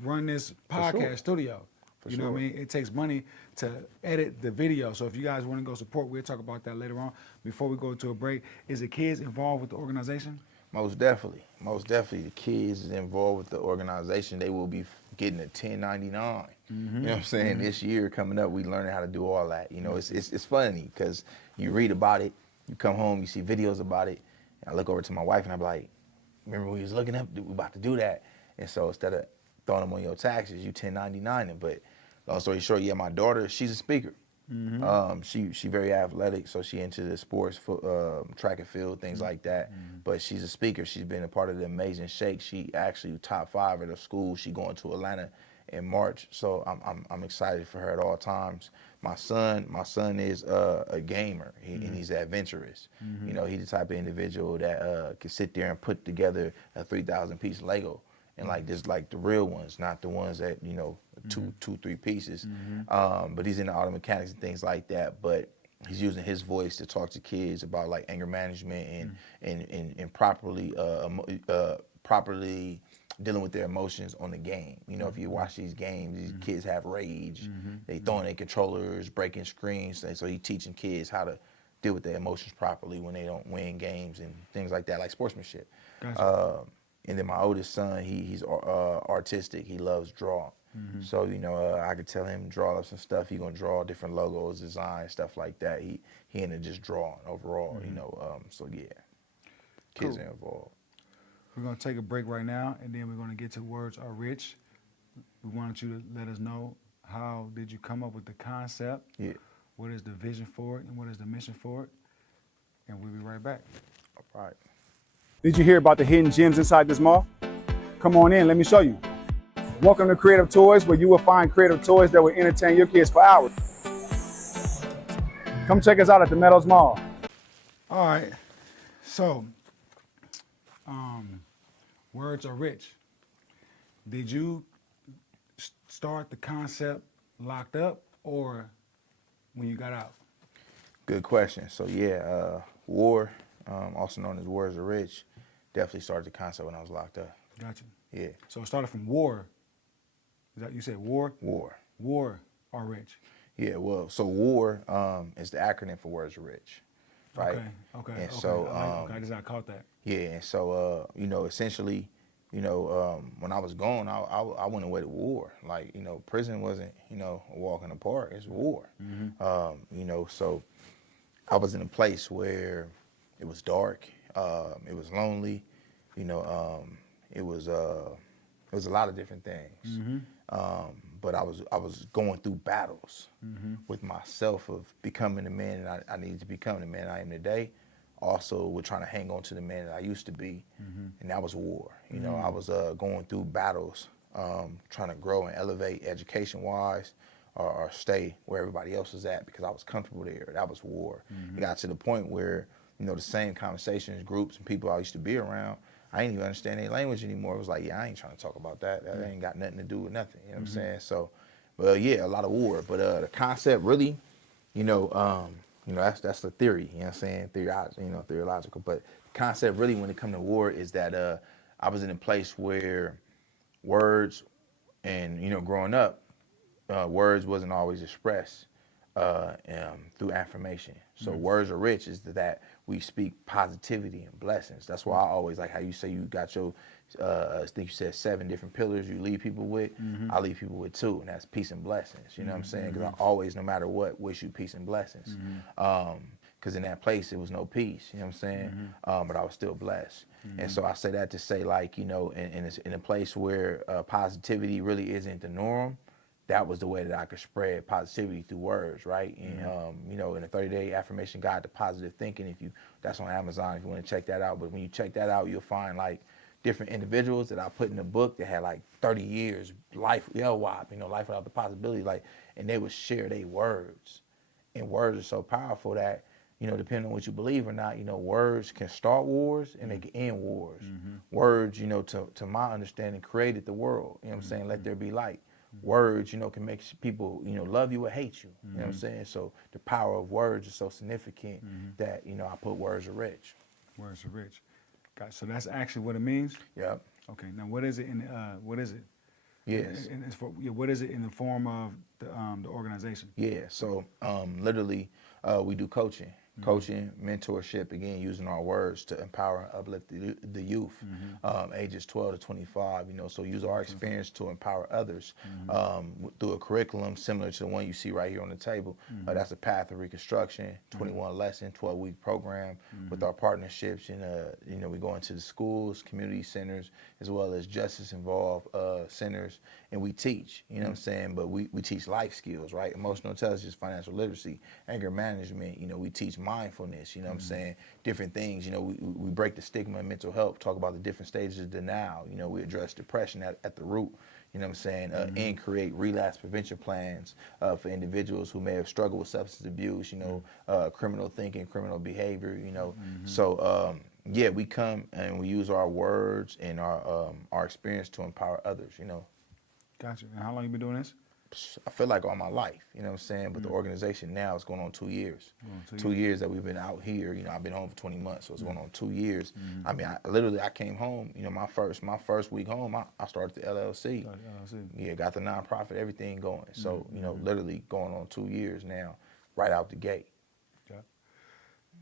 run this podcast studio. You know what I mean? It takes money to edit the video. So if you guys want to go support, we'll talk about that later on. Before we go to a break, is the kids involved with the organization? Most definitely. The kids is involved with the organization. They will be getting a 1099. You know what I'm saying? This year coming up, we learning how to do all that. It's funny because you read about it, you come home, you see videos about it, and I look over to my wife and I'm like, remember we was looking up, we about to do that. And so instead of throwing them on your taxes, you 1099 But long story short, my daughter, she's a speaker. She very athletic, so she into the sports, track and field, things like that. But she's a speaker. She's been a part of the Amazing Shake. She actually top 5 at her school. She going to Atlanta in March, so I'm excited for her at all times. My son is a gamer, and he's adventurous. He's the type of individual that can sit there and put together a 3,000 piece Lego. And like the real ones, not the ones that, two, 3 pieces. But he's into auto mechanics and things like that. But he's using his voice to talk to kids about like anger management and properly dealing with their emotions on the game. If you watch these games, these kids have rage. They throwing their controllers, breaking screens. So he's teaching kids how to deal with their emotions properly when they don't win games and things like that, like sportsmanship. Gotcha. And then my oldest son, he's artistic. He loves drawing. So, I could tell him draw up some stuff. He's gonna draw different logos, designs, stuff like that. He into just drawing overall, so yeah. Kids are involved. We're gonna take a break right now, and then we're gonna get to Words Are Rich. We wanted you to let us know, how did you come up with the concept? Yeah. What is the vision for it, and what is the mission for it? And we'll be right back. All right. Did you hear about the hidden gems inside this mall? Come on in, let me show you. Welcome to Creative Toys, where you will find creative toys that will entertain your kids for hours. Come check us out at the Meadows Mall. All right, so, Words Are Rich. Did you start the concept locked up, or when you got out? Good question. So War, also known as Words Are Rich, definitely started the concept when I was locked up. Gotcha. Yeah. So it started from War. Is that you said War? War. War Are Rich. Yeah. Well, so War is the acronym for Words Are Rich, right? Okay. And okay. so I just not caught that. Yeah. And so essentially, when I was gone, I went away to war. Like prison wasn't a walk in the park. It's war. So I was in a place where it was dark. It was lonely. It was a lot of different things. But I was going through battles with myself of becoming the man that I needed to become, the man I am today. Also, with trying to hang on to the man that I used to be, and that was war. I was going through battles, trying to grow and elevate education-wise, or stay where everybody else was at because I was comfortable there. That was war. It got to the point where the same conversations, groups, and people I used to be around, I didn't even understand their language anymore. It was like, I ain't trying to talk about that. That ain't got nothing to do with nothing. You know what I'm saying? So, well, a lot of war. But the concept really, that's the theory. You know what I'm saying? Theological. But the concept really, when it comes to war, is that I was in a place where words, and growing up, words wasn't always expressed through affirmation. So words are rich is that we speak positivity and blessings. That's why I always like how you say you got your, I think you said 7 different pillars you lead people with. I lead people with 2, and that's peace and blessings. You know what I'm saying? Because I always, no matter what, wish you peace and blessings. because in that place it was no peace. You know what I'm saying? But I was still blessed. And so I say that to say, like, you know, in a place where positivity really isn't the norm, that was the way that I could spread positivity through words, right? And you know, in the 30-day affirmation guide to positive thinking, that's on Amazon if you want to check that out. But when you check that out, you'll find like different individuals that I put in the book that had like 30 years life, LWOP, you know, life without the possibility, like, and they would share their words. And words are so powerful that, you know, depending on what you believe or not, you know, words can start wars and they can end wars. Words, you know, to my understanding, created the world. You know what I'm saying? Let there be light. Words, you know, can make people, you know, love you or hate you. You know what I'm saying? So the power of words is so significant that, you know, I put words are rich. Words are rich. So that's actually what it means? Yep. Okay. Now, what is it what is it? Yes. And it's what is it in the form of the organization? Yeah. So literally, we do coaching. Coaching, mentorship, again, using our words to empower and uplift the youth, ages 12 to 25, you know, so use our experience to empower others through a curriculum similar to the one you see right here on the table. That's a Path of Reconstruction, 21 lesson, 12-week program with our partnerships. And, you know, we go into the schools, community centers, as well as justice-involved centers, and we teach, you know what I'm saying? But we teach life skills, right? Emotional intelligence, financial literacy, anger management, you know, we teach mindfulness, you know what I'm saying? Different things, you know, we break the stigma in mental health, talk about the different stages of denial, you know, we address depression at the root, you know what I'm saying? And create relapse prevention plans for individuals who may have struggled with substance abuse, you know, criminal thinking, criminal behavior, you know. So, yeah, we come and we use our words and our experience to empower others, you know. Gotcha. And how long you been doing this? I feel like all my life, you know what I'm saying? But the organization now is going on 2 years. 2 years that we've been out here. You know, I've been home for 20 months, so it's going on 2 years. I mean, I came home, you know, my first week home, I started the LLC. Yeah, got the nonprofit, everything going. So, you know, literally going on 2 years now, right out the gate. Yeah.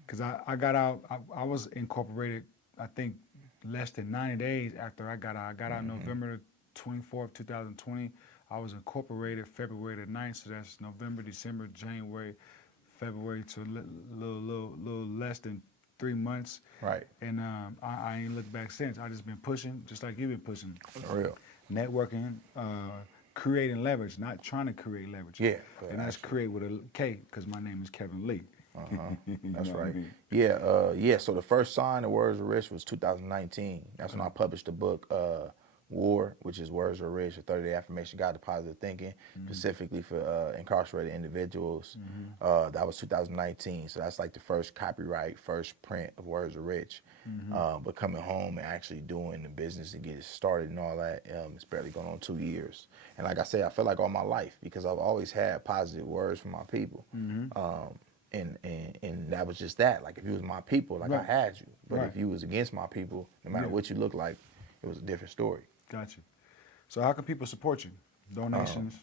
Because I got out, I was incorporated, I think, less than 90 days after I got out. I got out November 24th, 2020. I was incorporated February the 9th, so that's November, December, January, February to a little less than 3 months. Right. And I ain't looked back since. I just been pushing, just like you've been pushing. For real. Networking, creating leverage, not trying to create leverage. Yeah. And that's create with a K, because my name is Kevin Lee. That's right. Yeah. So the first sign of Words Are Rich was 2019. That's when I published the book, War, which is Words Are Rich, a 30-day affirmation guide to positive thinking, specifically for incarcerated individuals. That was 2019. So that's like the first copyright, first print of Words Are Rich. But coming home and actually doing the business and get it started and all that, it's barely going on 2 years. And like I say, I feel like all my life, because I've always had positive words from my people. And that was just that. Like, if you was my people, like, I had you. But if you was against my people, no matter what you look like, it was a different story. Gotcha. So how can people support you? Donations?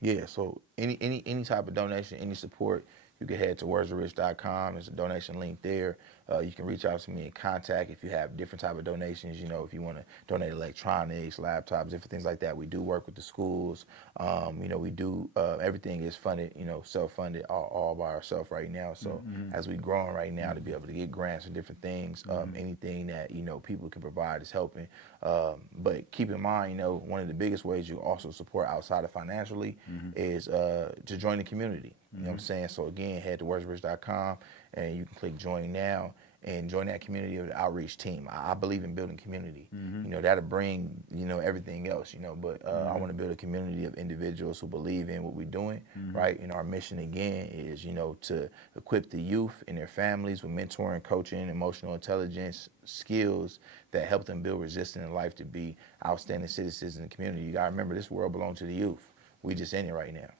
Yeah, so any type of donation, any support, you can head to wordsarerich.com. There's a donation link there. You can reach out to me in contact if you have different type of donations. You know, if you want to donate electronics, laptops, different things like that. We do work with the schools. You know, we do, everything is funded, you know, self-funded all by ourselves right now. So as we growing right now to be able to get grants and different things, anything that, you know, people can provide is helping. But keep in mind, you know, one of the biggest ways you also support outside of financially is to join the community. You know what I'm saying? So again, head to wordsarich.com and you can click join now and join that community of the outreach team. I believe in building community. You know, that'll bring, you know, everything else, you know, but I want to build a community of individuals who believe in what we're doing, right? And our mission again is, you know, to equip the youth and their families with mentoring, coaching, emotional intelligence skills that help them build resistance in life to be outstanding citizens in the community. You gotta remember, this world belongs to the youth. We just in it right now.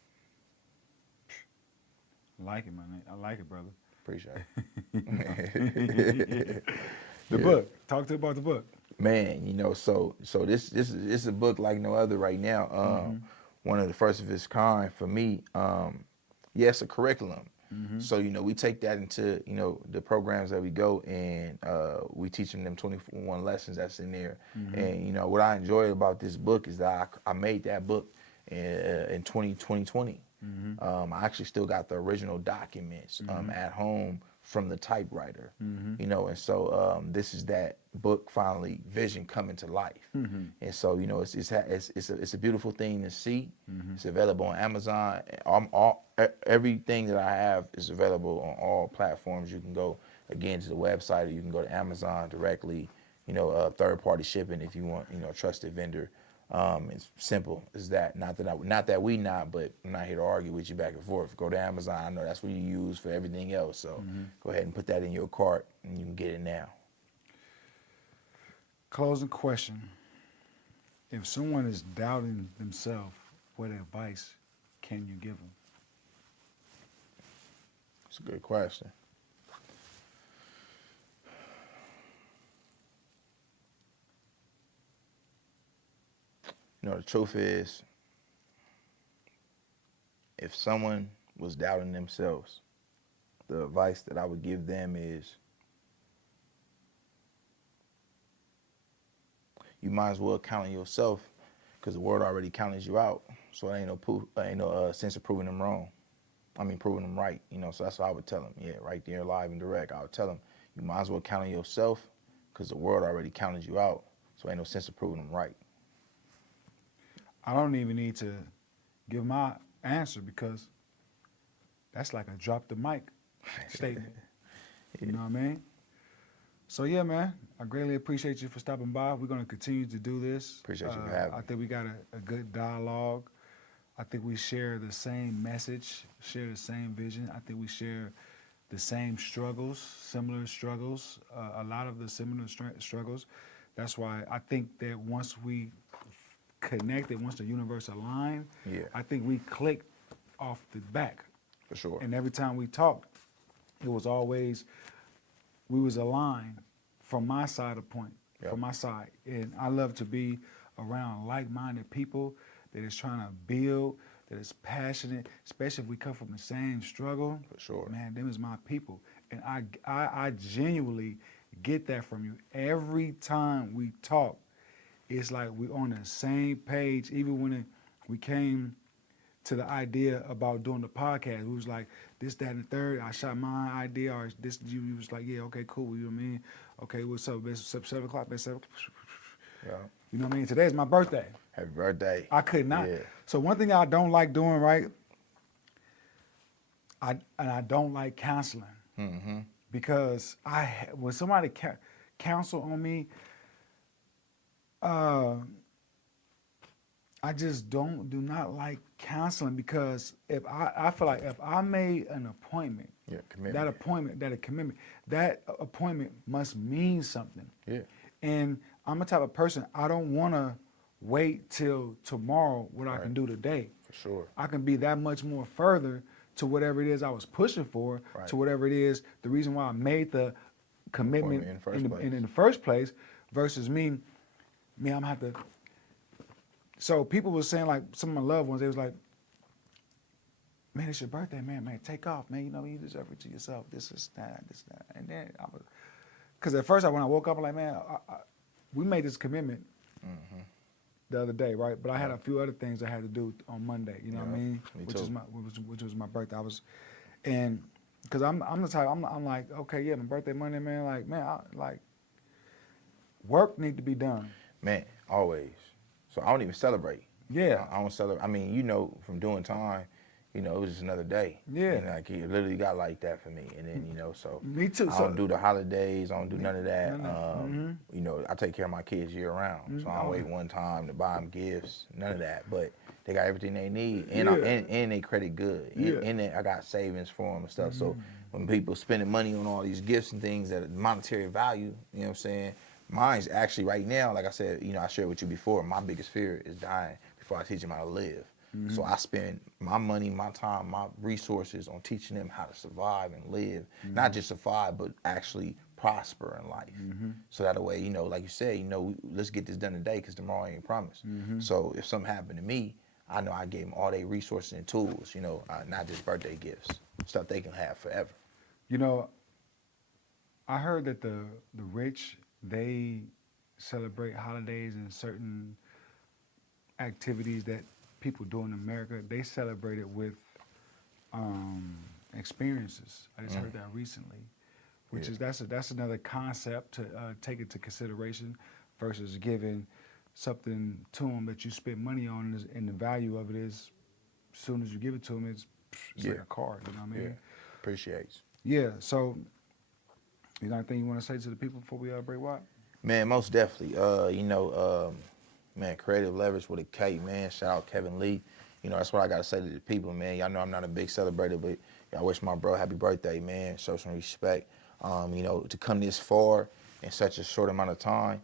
I like it, man. I like it, brother. Appreciate it. The book. Talk to about the book. Man, you know, so this is a book like no other right now. One of the first of its kind for me. Yeah, it's a curriculum. So, you know, we take that into, you know, the programs that we go and we teach them 21 lessons that's in there. And, you know, what I enjoy about this book is that I made that book in 2020. I actually still got the original documents at home from the typewriter, you know, and so this is that book finally vision coming to life, and so you know it's a beautiful thing to see. It's available on Amazon. Everything that I have is available on all platforms. You can go again to the website, or you can go to Amazon directly. You know, third party shipping if you want, you know, a trusted vendor. It's simple as that. Not that we not, but I'm not here to argue with you back and forth. Go to Amazon. I know that's what you use for everything else. So go ahead and put that in your cart and you can get it now. Closing question. If someone is doubting themselves, what advice can you give them? It's a good question. You know, the truth is, if someone was doubting themselves, the advice that I would give them is you might as well count on yourself because the world already counted you out. So it ain't no sense of proving them wrong. I mean, proving them right. You know, so that's what I would tell them. Yeah, right there, live and direct. I would tell them you might as well count on yourself because the world already counted you out. So ain't no sense of proving them right. I don't even need to give my answer because that's like a drop the mic statement. You know what I mean? So yeah, man, I greatly appreciate you for stopping by. We're going to continue to do this. Appreciate you for having me. I think we got a good dialogue. I think we share the same message, share the same vision. I think we share the same struggles, similar struggles, a lot of the similar struggles. That's why I think that once we connected, once the universe aligned, I think we clicked off the back. For sure. And every time we talked, it was always, we was aligned from my side of point, from my side. And I love to be around like-minded people that is trying to build, that is passionate, especially if we come from the same struggle. For sure. Man, them is my people. And I genuinely get that from you. Every time we talk, it's like we're on the same page. Even when we came to the idea about doing the podcast, we was like, this, that, and the third. I shot my idea, or this, you was like, yeah, okay, cool, you know what I mean? Okay, what's up, bitch? What's up, 7 o'clock, bitch? 7 Yeah. You know what I mean? Today's my birthday. Happy birthday. I could not. Yeah. So one thing I don't like doing, right? I don't like counseling. Mm-hmm. Because when somebody counsel on me, I just do not like counseling because if I feel like if I made an appointment, that appointment must mean something. Yeah. And I'm the type of person, I don't want to wait till tomorrow what I can do today. For sure. I can be that much more further to whatever it is I was pushing for, to whatever it is, the reason why I made the commitment in the first place versus me, I'm going to have to. So people were saying, like, some of my loved ones, they was like, man, it's your birthday, man, take off, man. You know, you deserve it to yourself. This is that. And then I was, because at first when I woke up, I'm like, man, we made this commitment the other day, right? But I had a few other things I had to do on Monday, you know what I mean? Which was my birthday. And because I'm the type, I'm like, okay, yeah, my birthday Monday, man, like, man, work need to be done. Man, always. So I don't even celebrate. Yeah. I don't celebrate. I mean, you know, from doing time, you know, it was just another day. Yeah. And like it literally got like that for me. And then, you know, so me too. I don't do the holidays. I don't do none of that. None. You know, I take care of my kids year round. So I don't wait one time to buy them gifts. None of that. But they got everything they need, and and they credit good. And I got savings for them and stuff. So when people spending money on all these gifts and things that are monetary value, you know what I'm saying? Mine's actually right now, like I said, you know, I shared with you before, my biggest fear is dying before I teach them how to live. So I spend my money, my time, my resources on teaching them how to survive and live. Not just survive, but actually prosper in life. So that way, you know, like you said, you know, let's get this done today because tomorrow ain't promised. So if something happened to me, I know I gave them all their resources and tools, you know, not just birthday gifts, stuff they can have forever. You know, I heard that the rich, they celebrate holidays and certain activities that people do in America. They celebrate it with experiences. I just heard that recently. which is that's another concept to take into consideration versus giving something to them that you spend money on, and the value of it is, as soon as you give it to them, it's like a car. You know what I mean? Yeah. Appreciates. Yeah. So, you got anything you want to say to the people before we break wide? Man, most definitely. Man, Kreate Leverage with a K, man. Shout out Kevin Lee. You know, that's what I got to say to the people, man. Y'all know I'm not a big celebrator, but I wish my bro happy birthday, man. Show some respect. To come this far in such a short amount of time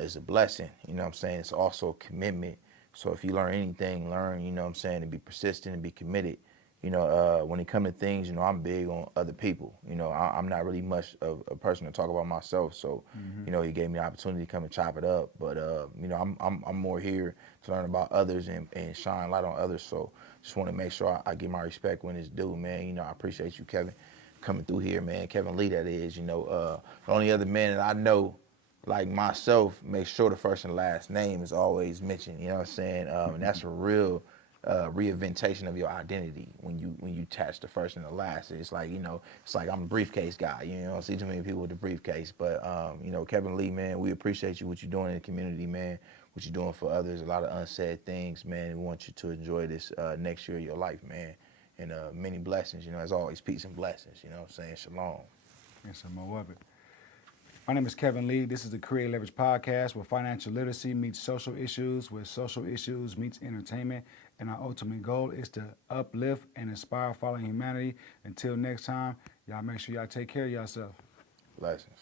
is a blessing. You know what I'm saying? It's also a commitment. So if you learn anything, learn, you know what I'm saying, and be persistent and be committed. When it comes to things, I'm big on other people. I'm not really much of a person to talk about myself. So, he gave me the opportunity to come and chop it up. But, I'm more here to learn about others and shine light on others. So just want to make sure I give my respect when it's due, man. I appreciate you, Kevin, coming through here, man. Kevin Lee, that is, the only other man that I know, like myself, make sure the first and last name is always mentioned. You know what I'm saying? And that's a real reinventation of your identity when you attach the first and the last. It's like, it's like I'm a briefcase guy. I don't see too many people with the briefcase. But, Kevin Lee, man, we appreciate you, what you're doing in the community, man, what you're doing for others, a lot of unsaid things, man. We want you to enjoy this next year of your life, man. And many blessings, as always, peace and blessings, you know what I'm saying? Shalom. And some more of it. My name is Kevin Lee. This is the Kreate Leverage Podcast, where financial literacy meets social issues, where social issues meets entertainment. And our ultimate goal is to uplift and inspire fallen humanity. Until next time, y'all make sure y'all take care of yourself. Blessings.